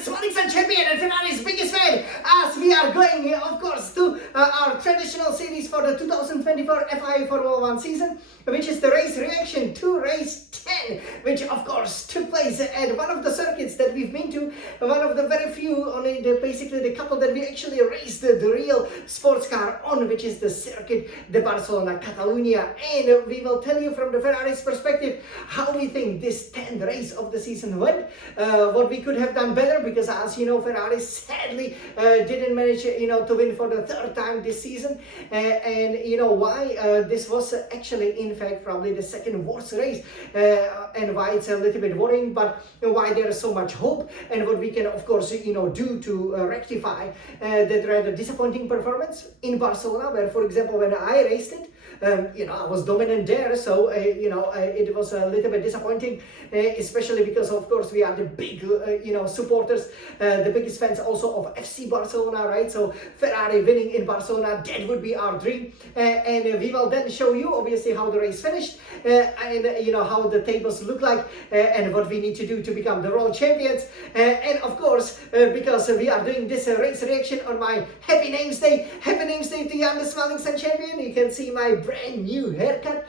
Sonics and champion and Ferrari's biggest fan, as we are going, of course, to our traditional series for the 2024 FIA Formula 1 season, which is the race reaction to race 10, which of course took place at one of the circuits that we've been to, one of the very few, only basically the couple that we actually raced the real sports car on, which is the Circuit de Barcelona, Catalunya. And we will tell you from the Ferrari's perspective how we think this 10th race of the season went, what we could have done better, because as you know, Ferrari sadly didn't manage to win for the third time this season, and you know why. This was actually in fact probably the second worst race, and why it's a little bit worrying, but why there is so much hope, and what we can of course do to rectify that rather disappointing performance in Barcelona, where for example when I raced it, I was dominant there, so it was a little bit disappointing, especially because of course we are the big supporters, the biggest fans also of FC Barcelona, right? So Ferrari winning in Barcelona, that would be our dream, and we will then show you obviously how the race finished, and how the tables look like, and what we need to do to become the world champions, and of course because we are doing this race reaction on my happy names day to Jan the Smiling Sun champion. You can see my brand new haircut,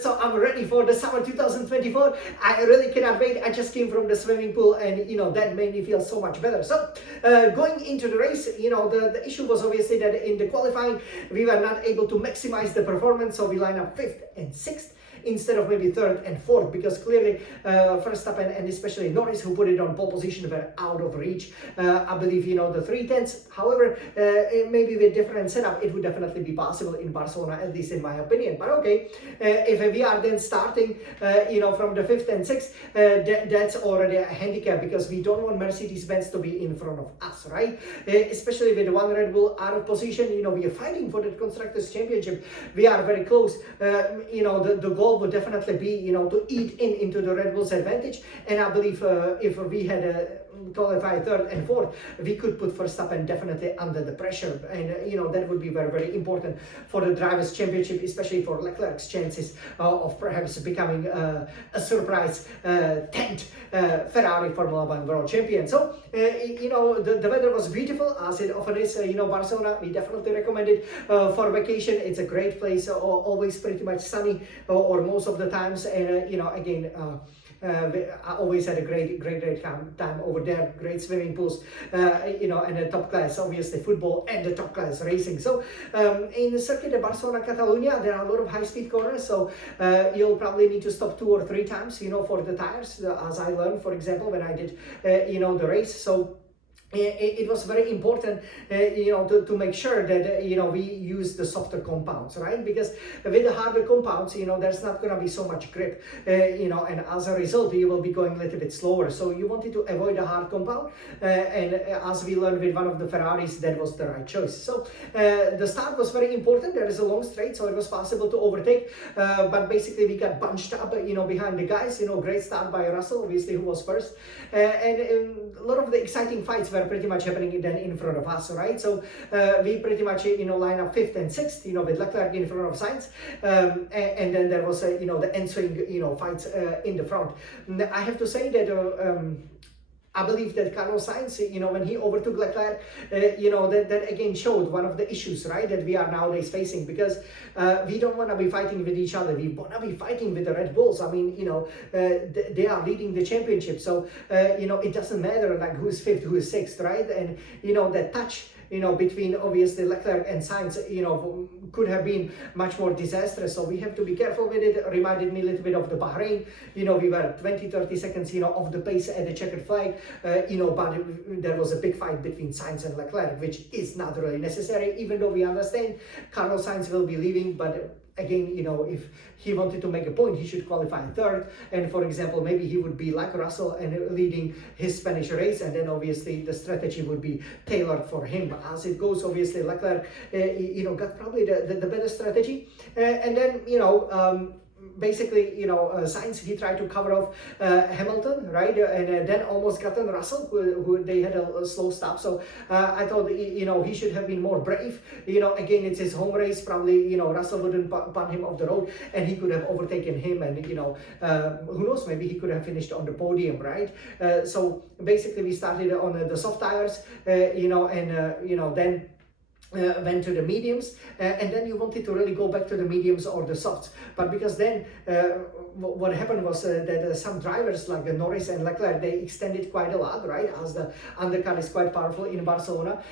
so I'm ready for the summer 2024. I really cannot wait. I just came from the swimming pool, and that made me feel so much better. So going into the race, the issue was obviously that in the qualifying we were not able to maximize the performance, so we line up 5th and 6th instead of maybe 3rd and 4th, because clearly Verstappen and especially Norris, who put it on pole position, were out of reach. I believe the 3/10. However, maybe with different setup it would definitely be possible in Barcelona, at least in my opinion. But okay, if we are then starting from the 5th and 6th, that's already a handicap, because we don't want Mercedes-Benz to be in front of us, right? Especially with one Red Bull out of position, we are fighting for the Constructors' Championship. We are very close. The goal would definitely be to eat into the Red Bull's advantage, and I believe if we had qualified 3rd and 4th, we could put Verstappen definitely under the pressure, and that would be very, very important for the Drivers' Championship, especially for Leclerc's chances of perhaps becoming a surprise 10th Ferrari Formula 1 World Champion. So the weather was beautiful, as it often is. Barcelona, we definitely recommend it for vacation. It's a great place, always pretty much sunny, or most of the times, and again, I always had a great time over there. Great swimming pools, and a top class, obviously, football and the top class racing. So in the Circuit de Barcelona, Catalunya, there are a lot of high-speed corners, so you'll probably need to stop 2 or 3 times, for the tires, as I learned, for example, when I did, the race. So it was very important, to make sure that we use the softer compounds, right? Because with the harder compounds, there's not going to be so much grip, and as a result, you will be going a little bit slower. So you wanted to avoid a hard compound, and as we learned with one of the Ferraris, that was the right choice. So the start was very important. There is a long straight, so it was possible to overtake, but basically we got bunched up, behind the guys. Great start by Russell, obviously, who was first, and a lot of the exciting fights were pretty much happening then in front of us, right? So we pretty much line up 5th and 6th, with Leclerc in front of Sainz, and then there was the answering fights in the front. I have to say that I believe that Carlos Sainz, when he overtook Leclerc, that again showed one of the issues, right, that we are nowadays facing, because we don't want to be fighting with each other. We want to be fighting with the Red Bulls. I mean, they are leading the championship, so it doesn't matter like who's 5th, who's 6th, right? And that touch between obviously Leclerc and Sainz, could have been much more disastrous. So we have to be careful with it. Reminded me a little bit of the Bahrain. We were 20-30 seconds, off the pace at the checkered flag, but there was a big fight between Sainz and Leclerc, which is not really necessary, even though we understand Carlos Sainz will be leaving, but again, if he wanted to make a point, he should qualify 3rd, and for example, maybe he would be like Russell and leading his Spanish race, and then obviously the strategy would be tailored for him. But as it goes, obviously Leclerc, got probably the better strategy, and then basically, Sainz, he tried to cover off Hamilton, right? And then almost gotten Russell, who they had a slow stop. So I thought, he should have been more brave. Again, it's his home race. Probably, Russell wouldn't punt him off the road, and he could have overtaken him. And, who knows, maybe he could have finished on the podium, right? So basically, we started on the soft tires, then went to the mediums, and then you wanted to really go back to the mediums or the softs. But because then what happened was that some drivers like Norris and Leclerc, they extended quite a lot, right? As the undercut is quite powerful in Barcelona,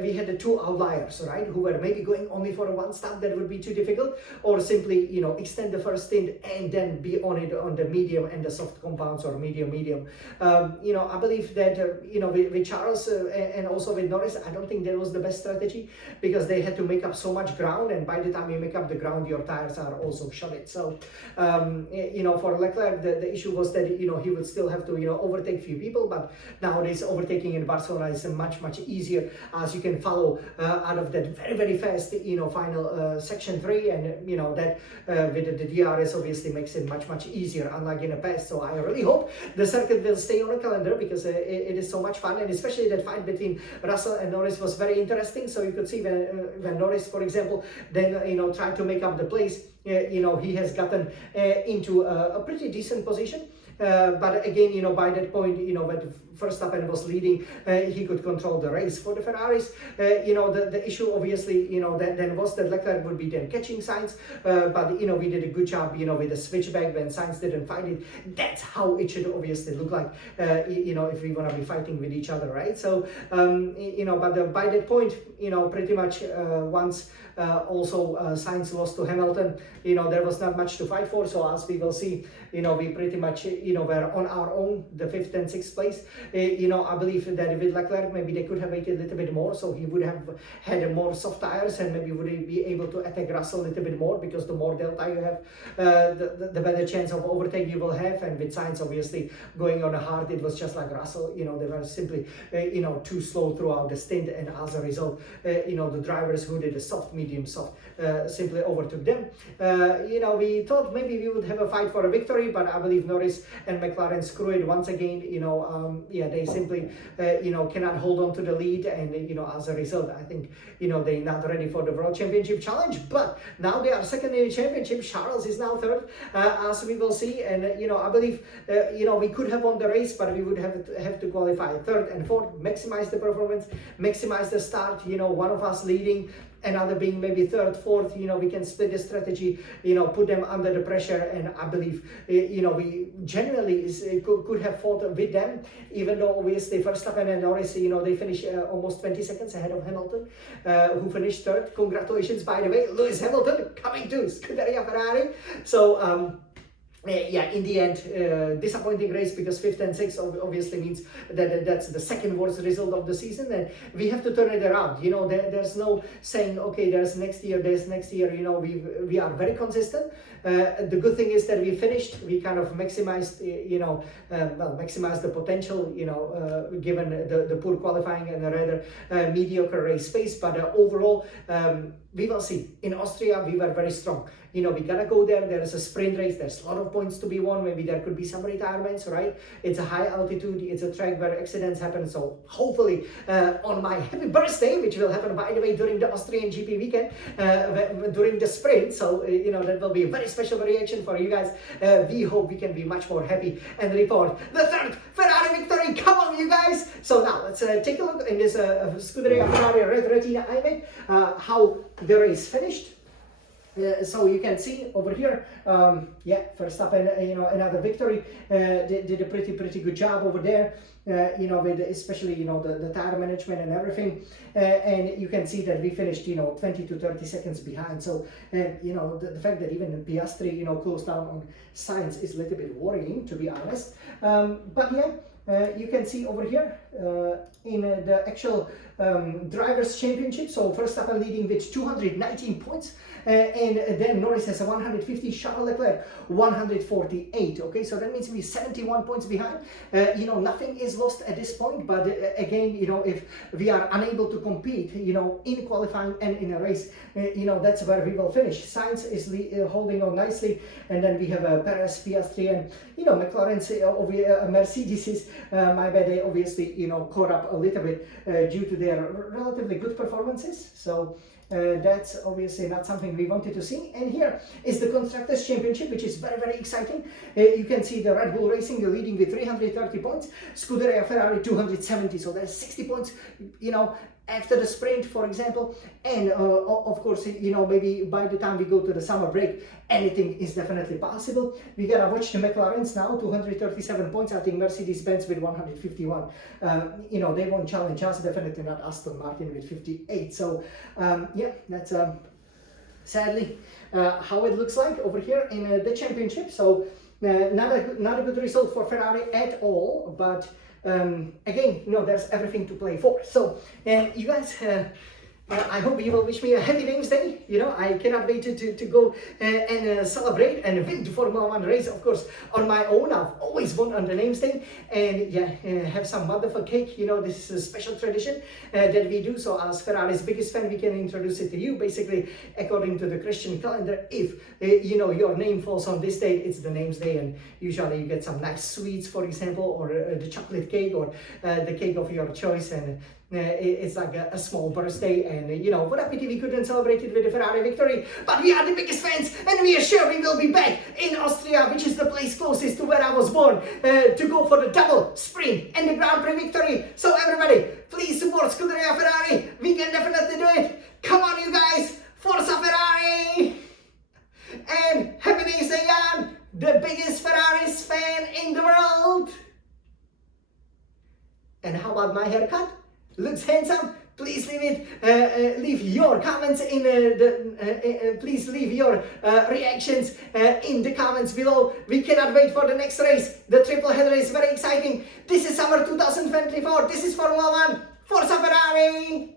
we had the two outliers, right? Who were maybe going only for a one stop, that would be too difficult, or simply, extend the first stint and then be on it on the medium and the soft compounds, or medium. I believe that, with Charles and also with Norris, I don't think that was the best strategy, because they had to make up so much ground, and by the time you make up the ground, your tires are also shredded. So, for Leclerc, the issue was that, he would still have to, overtake few people, but nowadays overtaking in Barcelona is much easier, as you can follow out of that very, very fast, final section 3, and, that with the DRS obviously makes it much easier, unlike in the past. So I really hope the circuit will stay on the calendar, because it is so much fun, and especially that fight between Russell and Norris was very interesting. So you could see when Norris, for example, then tried to make up the place, he has gotten into a pretty decent position. But again, by that point, when Verstappen was leading, he could control the race. For the Ferraris, the issue obviously, then was that Leclerc would be then catching Sainz, but we did a good job, with the switchback when Sainz didn't find it. That's how it should obviously look like, if we want to be fighting with each other, right? So, but by that point, pretty much once also Sainz lost to Hamilton, there was not much to fight for. So as we will see, we pretty much, were on our own, the 5th and 6th place. I believe that with Leclerc, maybe they could have waited a little bit more, so he would have had more soft tires, and maybe would be able to attack Russell a little bit more, because the more delta you have, the better chance of overtake you will have. And with Sainz obviously going on a hard, it was just like Russell, they were simply, too slow throughout the stint, and as a result, the drivers who did the soft, medium, soft, simply overtook them. We thought maybe we would have a fight for a victory, but I believe Norris and McLaren screw it once again. They simply, cannot hold on to the lead, and as a result, I think, they're not ready for the World Championship challenge. But now they are second in the championship. Charles is now third, as we will see, and I believe, we could have won the race, but we would have to qualify third and fourth, maximize the performance, maximize the start. One of us leading, another being maybe third, fourth, we can split the strategy, put them under the pressure. And I believe, we generally could have fought with them, even though obviously Verstappen and Norris, they finished almost 20 seconds ahead of Hamilton, who finished third. Congratulations, by the way, Lewis Hamilton coming to Scuderia Ferrari. So, in the end, disappointing race, because 5th and 6th obviously means that that's the second worst result of the season, and we have to turn it around. There's no saying, okay, there's next year. We are very consistent. The good thing is that we finished. We kind of maximized, maximized the potential, given the poor qualifying and a rather mediocre race pace. But overall, we will see. In Austria, we were very strong. We gotta go there. There is a sprint race. There's a lot of points to be won. Maybe there could be some retirements, right? It's a high altitude. It's a track where accidents happen. So hopefully, on my happy birthday, which will happen, by the way, during the Austrian GP weekend, during the sprint. So, that will be a very special reaction for you guys. We hope we can be much more happy and report the third Ferrari victory. Come on, you guys. So now let's take a look in this Scuderia Ferrari Red Retina iMac, how the race finished. So you can see over here, Verstappen, another victory, did a pretty good job over there, with especially, the tire management and everything, and you can see that we finished, 20 to 30 seconds behind. So, the fact that even Piastri, closed down on Sainz is a little bit worrying, to be honest. But yeah, you can see over here in the actual Drivers' Championship. So Verstappen leading with 219 points, and then Norris has a 150, Charles Leclerc 148. Okay, so that means we're 71 points behind. You know, nothing is lost at this point, but again, you know, if we are unable to compete, you know, in qualifying and in a race, you know, that's where we will finish. Sainz is holding on nicely, and then we have Perez, Piastri, and you know, McLaren's Mercedes, my bad, they obviously, you know, caught up a little bit due to their relatively good performances. So that's obviously not something we wanted to see. And here is the Constructors' Championship, which is very, very exciting. You can see the Red Bull Racing leading with 330 points, Scuderia Ferrari 270, so there's 60 points, you know, after the sprint, for example. And of course, you know, maybe by the time we go to the summer break, anything is definitely possible. We gotta watch the McLarens now, 237 points. I think Mercedes-Benz with 151. You know, they won't challenge us, definitely not Aston Martin with 58. So yeah, that's sadly how it looks like over here in the championship. So not a good result for Ferrari at all, but again, you know, there's everything to play for. So you guys, I hope you will wish me a happy Names Day. You know, I cannot wait to go and celebrate and win the Formula 1 race, of course, on my own. I've always won on the Names Day, and yeah, have some wonderful cake. You know, this is a special tradition that we do. So as Ferrari's biggest fan, we can introduce it to you. Basically, according to the Christian calendar, if you know, your name falls on this date, it's the Names Day, and usually you get some nice sweets, for example, or the chocolate cake, or the cake of your choice, and it's like a small birthday. And you know, what a pity we couldn't celebrate it with a Ferrari victory, but we are the biggest fans, and we are sure we will be back in Austria, which is the place closest to where I was born, to go for the double sprint and the Grand Prix victory. So everybody, please support Scuderia Ferrari. We can definitely do it. Come on, you guys, Forza Ferrari! And happy Names Day, Jan, the biggest Ferraris fan in the world. And how about my haircut? Looks handsome. Please leave your comments in please leave your reactions in the comments below. We cannot wait for the next race. The triple header is very exciting. This is summer 2024. This is Formula 1. Forza Ferrari!